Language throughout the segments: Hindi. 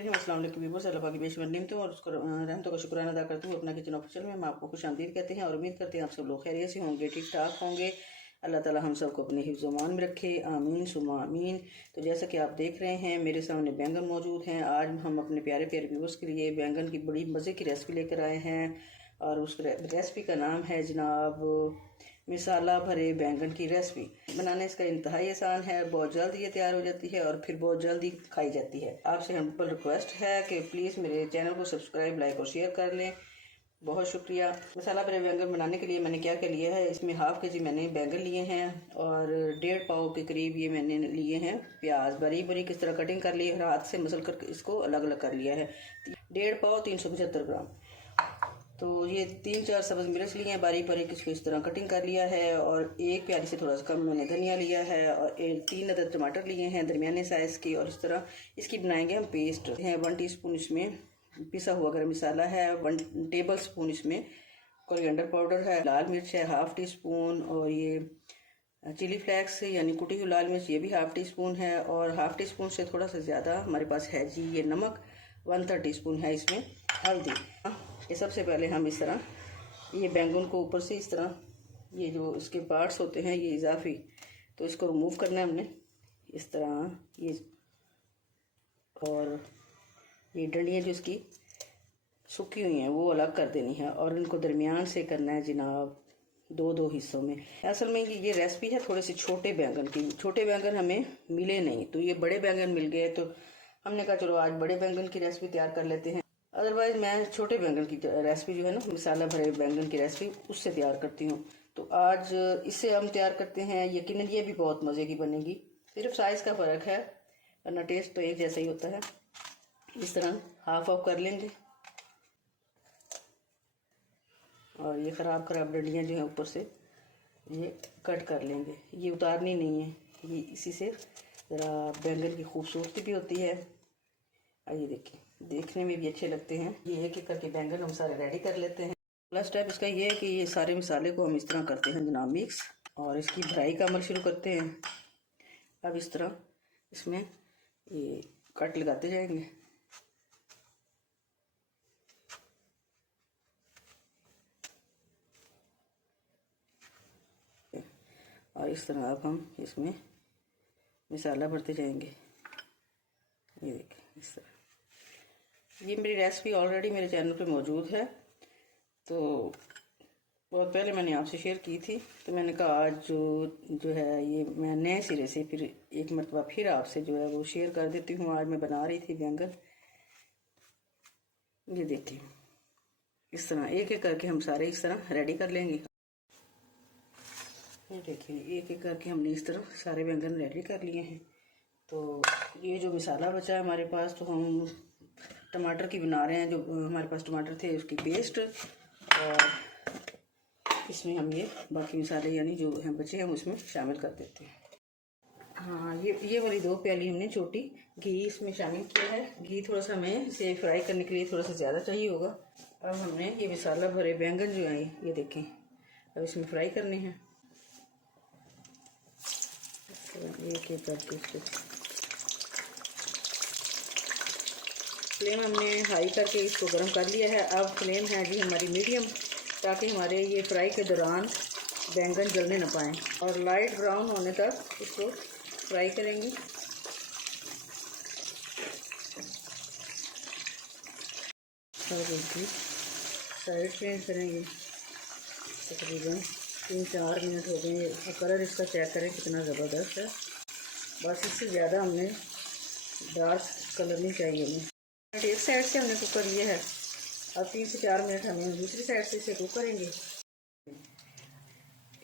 अस्सलाम वालेकुम व्यूअर्स, अल्लाह पाक की बेशुमार नेमतों और उसको रहमतों का शुक्राना अदा करते हुए अपना किचन ऑफिशियल में हम आपको खुशामदीद कहते हैं और उम्मीद करते हैं आप सब लोग खैरियत से होंगे, ठीक ठाक होंगे। अल्लाह ताला हम सबको अपने हिफ्ज़ व मान में रखे, आमीन सुमा आमीन। तो जैसा कि आप देख रहे हैं मेरे सामने बैंगन मौजूद हैं। आज हम अपने प्यारे प्यारे व्यूअर्स के लिए बैंगन की बड़ी मज़े की रेसिपी लेकर आए हैं और उस रेसिपी का नाम है जनाब मिसाला भरे बैंगन की रेसिपी। बनाने इसका इंतहाई आसान है, बहुत जल्द ये तैयार हो जाती है और फिर बहुत जल्दी खाई जाती है। आपसे हम्बल रिक्वेस्ट है कि प्लीज़ मेरे चैनल को सब्सक्राइब, लाइक और शेयर कर लें। बहुत शुक्रिया। मसाला भरे बैंगन बनाने के लिए मैंने क्या क्या लिया है, इसमें हाफ़ के जी मैंने बैंगन लिए हैं और 1.5 पाव के करीब ये मैंने लिए हैं प्याज। बारीक बारीक इस तरह कटिंग कर ली है, हाथ से मसल कर इसको अलग अलग कर लिया है। 1.5 पाव 375 ग्राम। तो ये 3-4 सब्ज़ मिर्च लिए हैं, बारीक बारीक इसको इस तरह कटिंग कर लिया है और एक प्याली से थोड़ा सा कम मैंने धनिया लिया है और 3 अदद टमाटर लिए हैं दरमियाने साइज़ की। और इस तरह इसकी बनाएंगे हम पेस्ट है। 1 टीस्पून इसमें पिसा हुआ गरम मसाला है, 1 टेबल स्पून इसमें कोरिएंडर पाउडर है, लाल मिर्च है 1/2 टीस्पून और ये चिली फ्लेक्स यानी कुटी हुई लाल मिर्च ये भी 1/2 टीस्पून है और 1/2 टीस्पून से थोड़ा सा ज़्यादा हमारे पास है जी ये नमक, 1/3 टीस्पून है इसमें हल्दी। ये सबसे पहले हम इस तरह ये बैंगन को ऊपर से इस तरह ये जो इसके पार्ट्स होते हैं ये इजाफी, तो इसको रिमूव करना है हमने इस तरह ये। और ये डंडियाँ जो इसकी सूखी हुई हैं वो अलग कर देनी है और इनको दरमियान से करना है जनाब 2-2 हिस्सों में। असल में ये रेसिपी है थोड़े से छोटे बैंगन की। छोटे बैंगन हमें मिले नहीं तो ये बड़े बैंगन मिल गए, तो हमने कहा चलो आज बड़े बैंगन की रेसिपी तैयार कर लेते हैं। अदरवाइज़ मैं छोटे बैंगन की रेसिपी जो है ना मसाला भरे बैंगन की रेसिपी उससे तैयार करती हूँ, तो आज इससे हम तैयार करते हैं। यकीनन ये भी बहुत मज़े की बनेगी, सिर्फ साइज़ का फ़र्क है वरना टेस्ट तो एक जैसा ही होता है। इस तरह हाफ ऑफ कर लेंगे और ये ख़राब डंडियाँ जो है ऊपर से ये कट कर लेंगे। ये उतारनी नहीं है, ये इसी से ज़रा बैंगन की खूबसूरती भी होती है। ये देखिए देखने में भी अच्छे लगते हैं। ये एक एक करके बैंगन हम सारे रेडी कर लेते हैं। पहला स्टेप इसका ये है कि ये सारे मसाले को हम इस तरह करते हैं जनाब मिक्स और इसकी भराई का अमल शुरू करते हैं। अब इस तरह इसमें ये कट लगाते जाएंगे और इस तरह अब हम इसमें मसाला भरते जाएंगे। ये देखिए इस तरह। ये मेरी रेसिपी ऑलरेडी मेरे चैनल पे मौजूद है, तो बहुत पहले मैंने आपसे शेयर की थी, तो मैंने कहा आज जो है ये मैं नए सिरे से फिर एक मरतबा फिर आपसे जो है वो शेयर कर देती हूँ। आज मैं बना रही थी बैंगन। ये देखिए इस तरह एक एक करके हम सारे इस तरह रेडी कर लेंगे। ये देखिए एक एक करके हमने इस तरह सारे बैंगन रेडी कर लिए हैं। तो ये जो मसाला बचा है हमारे पास, तो हम टमाटर की बना रहे हैं। जो हमारे पास टमाटर थे उसकी पेस्ट और इसमें हम ये बाकी मसाले यानी जो हैं बचे हैं उसमें शामिल कर देते हैं। हाँ ये वाली 2 प्याली हमने छोटी घी इसमें शामिल किया है। घी थोड़ा सा हमें इसे फ्राई करने के लिए थोड़ा सा ज़्यादा चाहिए होगा। अब हमने ये मसाला भरे बैंगन जो हैं ये देखें अब इसमें फ्राई करने हैं। एक एक करके इसको फ्लेम हमने हाई करके इसको गर्म कर लिया है। अब फ्लेम है जी हमारी मीडियम, ताकि हमारे ये फ्राई के दौरान बैंगन जलने न पाएँ और लाइट ब्राउन होने तक इसको फ्राई करेंगे। और इसकी साइड चेंज करेंगे। तकरीबन 3-4 मिनट हो गए। कलर इसका चेक करें कितना ज़बरदस्त है। बस इससे ज़्यादा हमने डार्क कलर नहीं चाहिए हमें। एक साइड से हमने कुक कर लिया है, अब 3 से 4 मिनट हमें दूसरी साइड से इसे कुक करेंगे।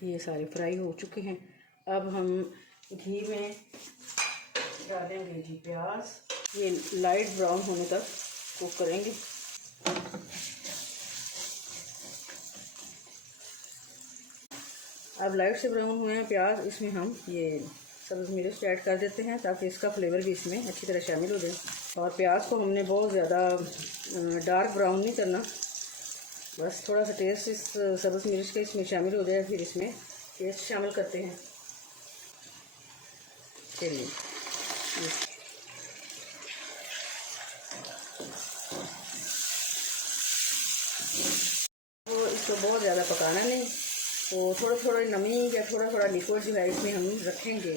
ये सारे फ्राई हो चुके हैं। अब हम घी में डालेंगे जी प्याज। ये लाइट ब्राउन होने तक कुक करेंगे। अब लाइट से ब्राउन हुए हैं प्याज, इसमें हम ये सब्ज़ मिर्च ऐड कर देते हैं ताकि इसका फ्लेवर भी इसमें अच्छी तरह शामिल हो जाए। और प्याज को हमने बहुत ज़्यादा डार्क ब्राउन नहीं करना, बस थोड़ा सा टेस्ट इस सब्ज़ मिर्च का इसमें शामिल हो जाए, फिर इसमें पेस्ट शामिल करते हैं। चलिए इसको बहुत ज़्यादा पकाना नहीं, तो थोड़ा थोड़ा नमी या थोड़ा थोड़ा लिक्विड जो है इसमें हम रखेंगे,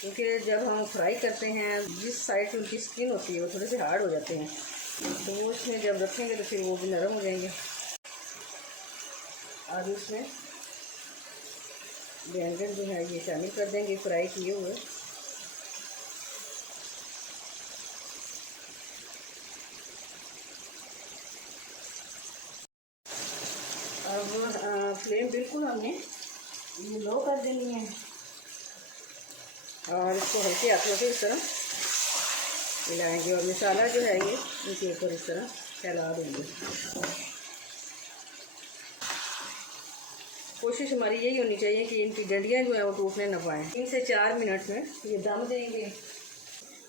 क्योंकि जब हम फ्राई करते हैं जिस साइड से उनकी स्किन होती है वो थोड़े से हार्ड हो जाते हैं, तो वो इसमें जब रखेंगे तो फिर वो भी नरम हो जाएंगे। अब इसमें बैंगन जो है ये शामिल कर देंगे फ्राई किए हुए। अब फ्लेम बिल्कुल हमने ये लो कर देनी है और इसको हल्के हाथों से इस तरह मिलाएंगे और मसाला जो है ये इनके ऊपर इस तरह फैला देंगे। कोशिश हमारी यही होनी चाहिए कि इनकी डंडियाँ जो है वो टूटने न पाएँ। 3 से 4 मिनट में ये दम देंगे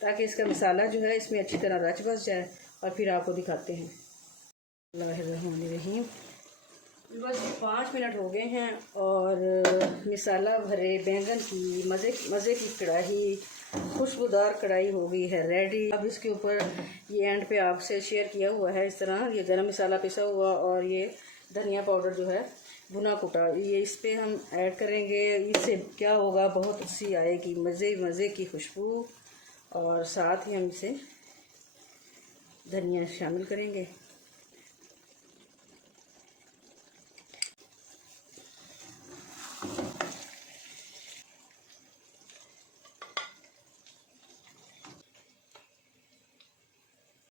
ताकि इसका मसाला जो है इसमें अच्छी तरह रच बस जाए, और फिर आपको दिखाते हैं। बिस्मिल्लाहिर्रहमानिर्रहीम। बस 5 मिनट हो गए हैं और मसाला भरे बैंगन की मज़े की कढ़ाई, खुशबूदार कढ़ाई हो गई है रेडी। अब इसके ऊपर ये एंड पे आपसे शेयर किया हुआ है इस तरह ये गरम मसाला पिसा हुआ और ये धनिया पाउडर जो है भुना कुटा, ये इस पे हम ऐड करेंगे। इससे क्या होगा, बहुत अच्छी आएगी मज़े की खुशबू, और साथ ही हम इसे धनिया शामिल करेंगे।